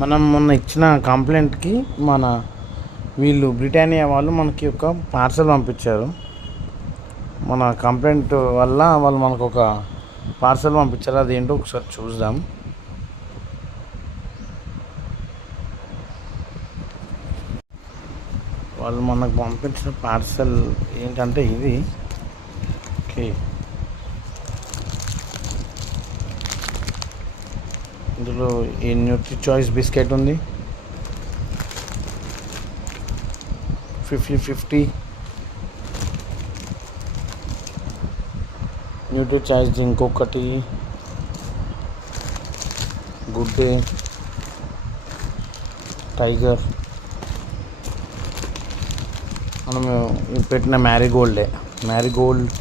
మనం మొన్న ఇచ్చిన కంప్లైంట్కి వీళ్ళు బ్రిటానియా వాళ్ళు మనకి ఒక పార్సల్ పంపించారు. మన కంప్లైంట్ వల్ల వాళ్ళు మనకు ఒక పార్సల్ పంపించారు. అదేంటో ఒకసారి చూద్దాం. వాళ్ళు మనకు పంపించిన పార్సల్ ఏంటంటే ఇది. ఓకే, ఇందులో ఈ న్యూట్రీ చాయిస్ బిస్కెట్ ఉంది, 50-50 న్యూట్రీ చాయిస్, ఇంకొకటి గుడ్ డే, టైగర్, మనం పెట్టిన మ్యారీగోల్డ్